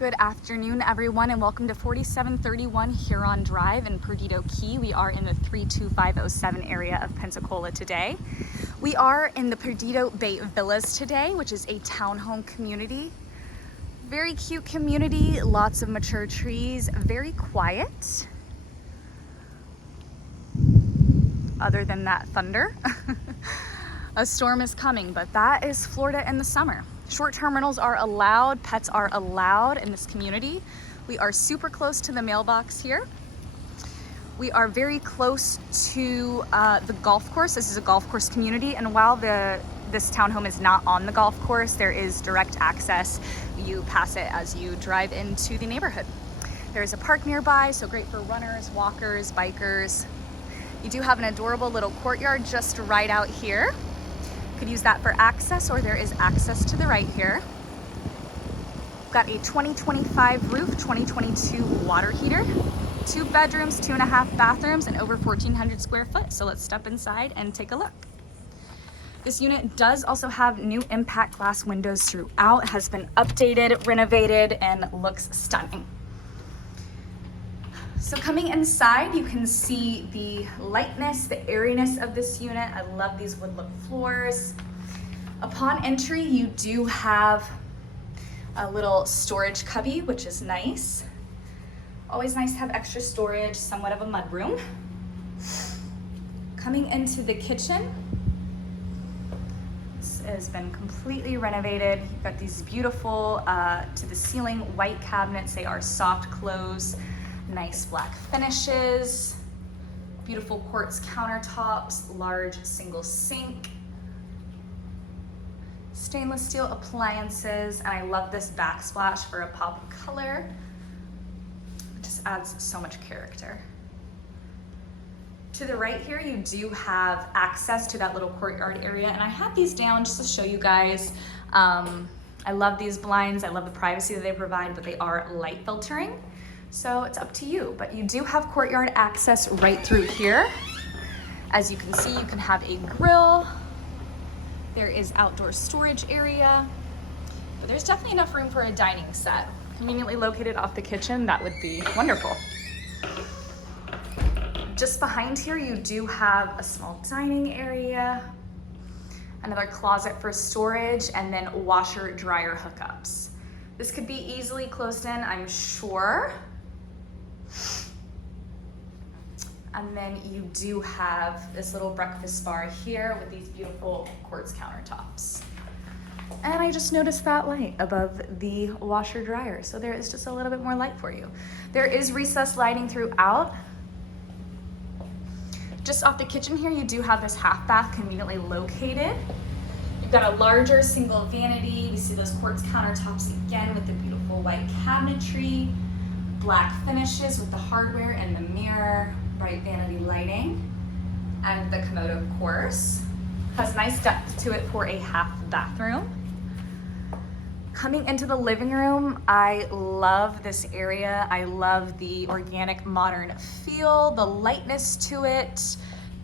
Good afternoon, everyone, and welcome to 4731 Huron Drive in Perdido Key. We are in the 32507 area of Pensacola today. We are in the Perdido Bay Villas today, which is a townhome community. Very cute community, lots of mature trees, very quiet. Other than that thunder. A storm is coming, but that is Florida in the summer. Short-term rentals are allowed, pets are allowed in this community. We are super close to the mailbox here. We are very close to the golf course. This is a golf course community, and while this townhome is not on the golf course, there is direct access. You pass it as you drive into the neighborhood. There's a park nearby, so great for runners, walkers, bikers. You do have an adorable little courtyard just right out here. Could use that for access, or there is access to the right here. Got a 2025 roof, 2022 water heater, 2 bedrooms, 2.5 bathrooms, and over 1,400 square foot. So let's step inside and take a look. This unit does also have new impact glass windows throughout, has been updated, renovated, and looks stunning. So coming inside, you can see the lightness, the airiness of this unit. I love these wood look floors. Upon entry, you do have a little storage cubby, which is nice. Always nice to have extra storage, somewhat of a mudroom. Coming into the kitchen, this has been completely renovated. You've got these beautiful to the ceiling white cabinets. They are soft close. Nice black finishes, beautiful quartz countertops, large single sink, stainless steel appliances, and I love this backsplash for a pop of color. It just adds so much character. To the right here, you do have access to that little courtyard area, and I had these down just to show you guys. I love these blinds. I love the privacy that they provide, but they are light filtering. So it's up to you, but you do have courtyard access right through here. As you can see, you can have a grill. There is outdoor storage area, but there's definitely enough room for a dining set. Conveniently located off the kitchen, that would be wonderful. Just behind here, you do have a small dining area, another closet for storage, and then washer dryer hookups. This could be easily closed in, I'm sure. And then you do have this little breakfast bar here with these beautiful quartz countertops. And I just noticed that light above the washer dryer. So there is just a little bit more light for you. There is recessed lighting throughout. Just off the kitchen here, you do have this half bath conveniently located. You've got a larger single vanity. You see those quartz countertops again with the beautiful white cabinetry, black finishes with the hardware and the mirror, bright vanity lighting, and the commode, of course. Has nice depth to it for a half bathroom. Coming into the living room, I love this area. I love the organic modern feel, the lightness to it.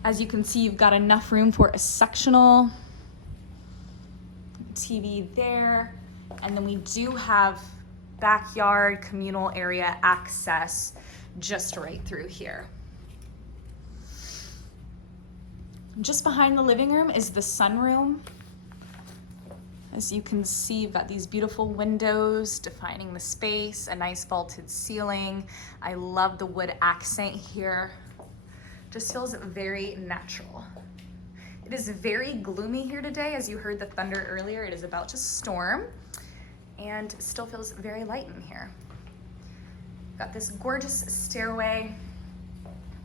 As you can see, you've got enough room for a sectional TV there. And then we do have backyard communal area access just right through here. Just behind the living room is the sunroom. As you can see, you've got these beautiful windows defining the space, a nice vaulted ceiling. I love the wood accent here. Just feels very natural. It is very gloomy here today. As you heard the thunder earlier, it is about to storm, and it still feels very light in here. Got this gorgeous stairway.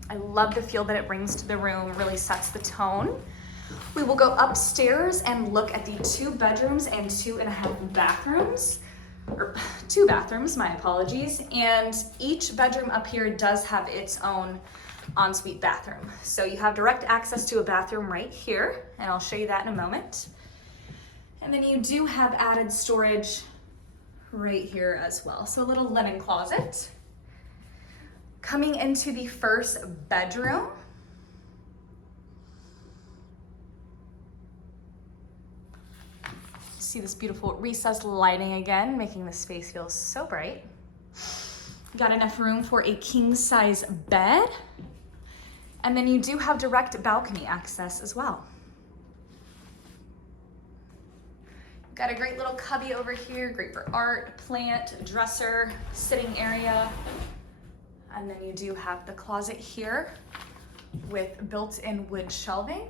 I love the feel that it brings to the room, really sets the tone. We will go upstairs and look at the 2 bedrooms and 2.5 bathrooms, or 2 bathrooms, my apologies. And each bedroom up here does have its own ensuite bathroom. So you have direct access to a bathroom right here, and I'll show you that in a moment. And then you do have added storage right here as well. So a little linen closet. Coming into the first bedroom, See this beautiful recessed lighting again, making the space feel so bright. Got enough room for a king size bed. And then you do have direct balcony access as well. Got a great little cubby over here, great for art, plant, dresser, sitting area. And then you do have the closet here with built-in wood shelving.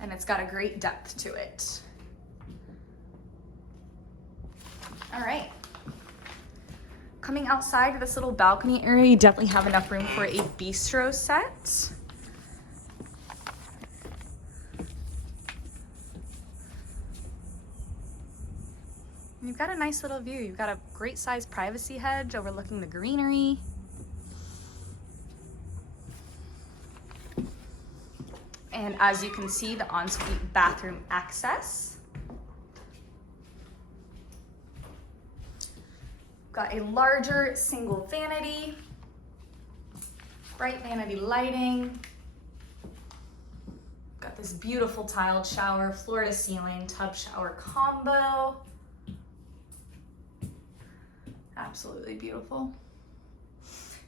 And it's got a great depth to it. All right. Coming outside of this little balcony area, you definitely have enough room for a bistro set. You've got a nice little view. You've got a great sized privacy hedge overlooking the greenery. And as you can see, the ensuite bathroom access. Got a larger single vanity, bright vanity lighting. Got this beautiful tiled shower, floor to ceiling, tub shower combo. Absolutely beautiful.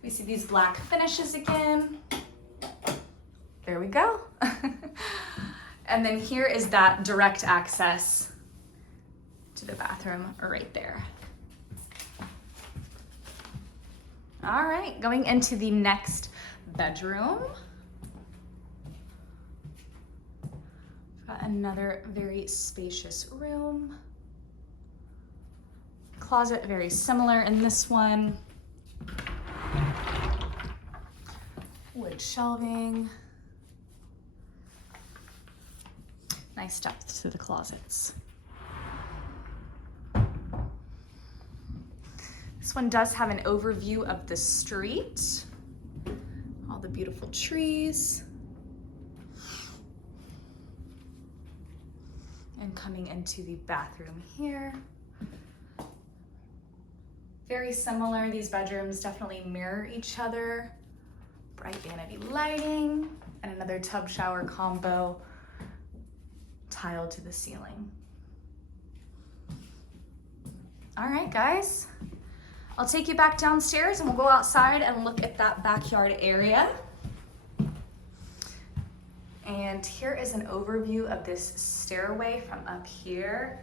We see these black finishes again. There we go. And then here is that direct access to the bathroom right there. All right, going into the next bedroom. Got another very spacious room. Closet, very similar in this one. Wood shelving. Nice depth to the closets. This one does have an overview of the street. All the beautiful trees. And coming into the bathroom here. Very similar, these bedrooms definitely mirror each other. Bright vanity lighting and another tub shower combo tiled to the ceiling. All right, guys. I'll take you back downstairs and we'll go outside and look at that backyard area. And here is an overview of this stairway from up here.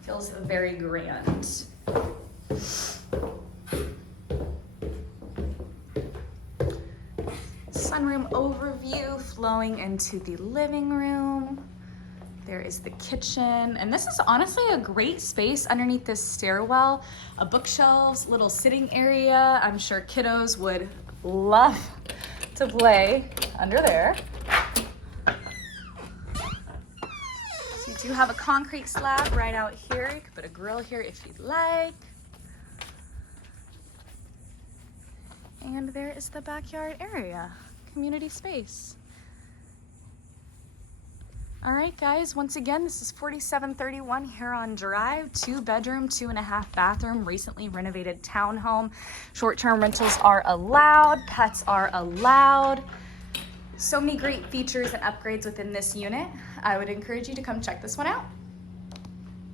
Feels very grand. Sunroom overview flowing into the living room. There is the kitchen, and this is honestly a great space underneath this stairwell. A bookshelves, little sitting area. I'm sure kiddos would love to play under there. So you do have a concrete slab right out here. You could put a grill here if you'd like. And there is the backyard area, community space. All right, guys, once again, this is 4731 Huron Drive, 2-bedroom, 2.5 bathroom, recently renovated townhome. Short-term rentals are allowed, pets are allowed. So many great features and upgrades within this unit. I would encourage you to come check this one out.